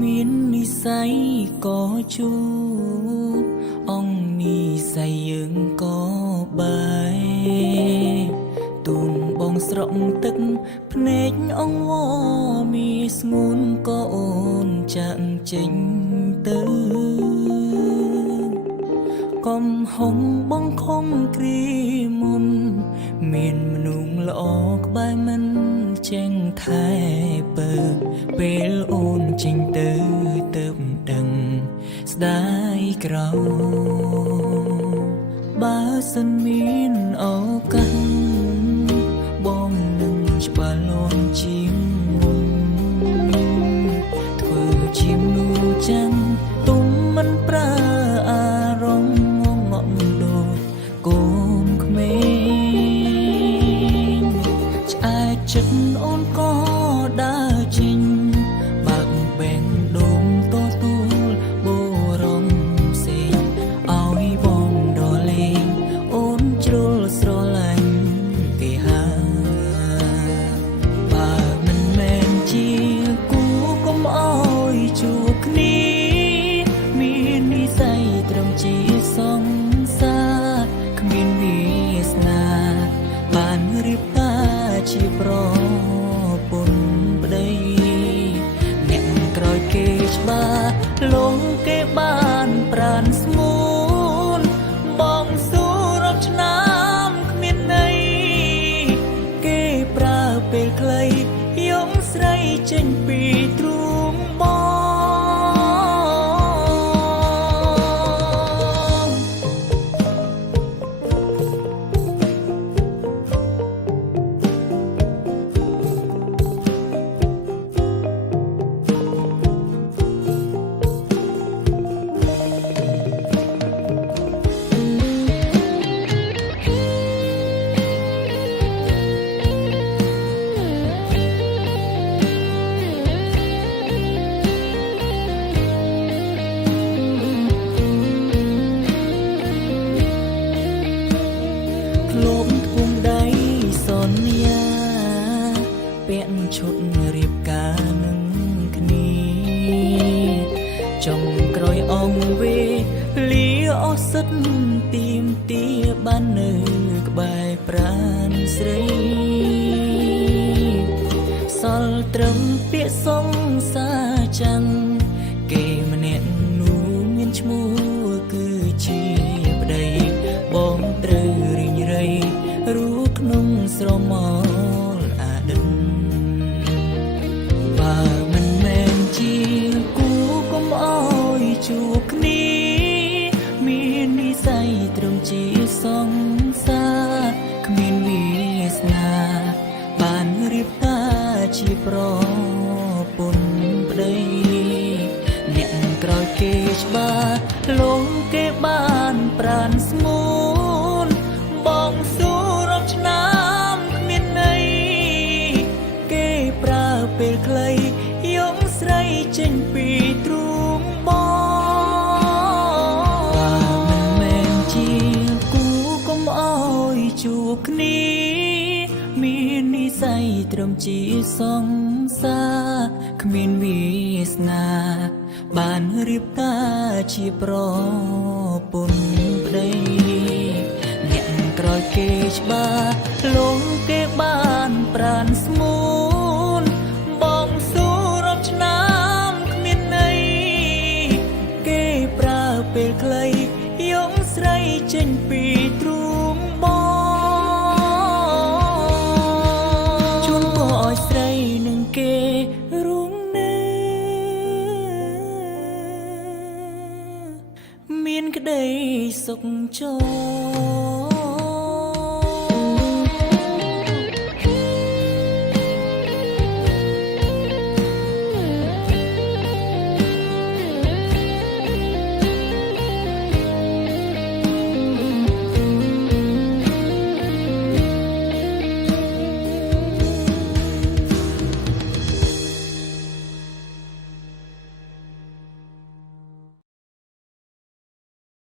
មាននិស័យក៏ជួបអង្គនិស័យយើងក៏បាយទូនបងស្រក់ទឹកភ្នែកអង្វរមានស្ងួនក៏អូនចាក់ចេញទៅកុំហុំបងខំគ្រីមុនមានមនុស្សល្អក្បែរមិនចេញថែពើពេលអូនចេញទៅទៅដឹងស្ដាយក្រោបើសិនមានឱកាសបងនឹងច្បាស់លាស់ជាងមុនធ្វើជាមនុស្សចាំទុំមិនប្រើអារម្មណ៍ងងក់ដូចកូនក្មេងឆ្អែតចិត្តអូនក៏ដើរចេញបាក់បែងដងទទួលបរំផ្សេងឲ្យបងដលេងអូនជ្រុលស្រឡាញ់គេបើមិនមែនជាគូកុំអោយជួបគ្នាមាននិស័យត្រឹមជាសង្សារគ្មានវាសនាបានរៀបការជាប្រពន្ធប្តីអ្នកក្រោយគេច្បាស់លងគេបានប្រានស្ងួនបងស៊ូរាប់ឆ្នាំគ្មានន័យគេប្រើពេលខ្លីយំស្រីចេញពីទ្រូងបងលោមធំដៃសន្យាពាក់ឈុតរៀបការនឹងគ្នាចំក្រោយអង្គវេលាអស់សិតទីមទាបាននៅក្បែរប្រាណស្រីសល់ត្រឹមពាក្យសងសាចាំងគេម្នាក់នោះមានឈ្មោះគឺជាប្តីបងត្រូវរីងរៃរូក្នុងស្រមោលអតីតបើមិនមែនជាគូកុំអោយជួបគ្នាមាននិស័យត្រឹមជាសង្សារគ្មានវាសនាបានរៀបការជាប្រពន្ធប្តីអ្នកក្រោយគេច្បាស់លងគេបានប្រានស្ងួនបងស៊ូរាប់ឆ្នាំគ្មានន័យគេប្រើពេលខ្លីយំស្រីចេញពីទ្រូងបងបើមិនមែនជាគូកុំអោយជួបគ្នាមាននិស័យត្រឹមជាសង្សារគ្មានវាសនាបានរៀបការជាប្រពន្ធប្តីអ្នកក្រោយគេច្បាស់លងគេបានប្រានស្ងួនបងស៊ូរាប់ឆ្នាំគ្មានន័យគេប្រើពេលខ្លីយំស្រីចេញពីទ្រូងបងជួនក៏ឲ្យស្រីនឹងគេរួងមានក្តីសុខចរ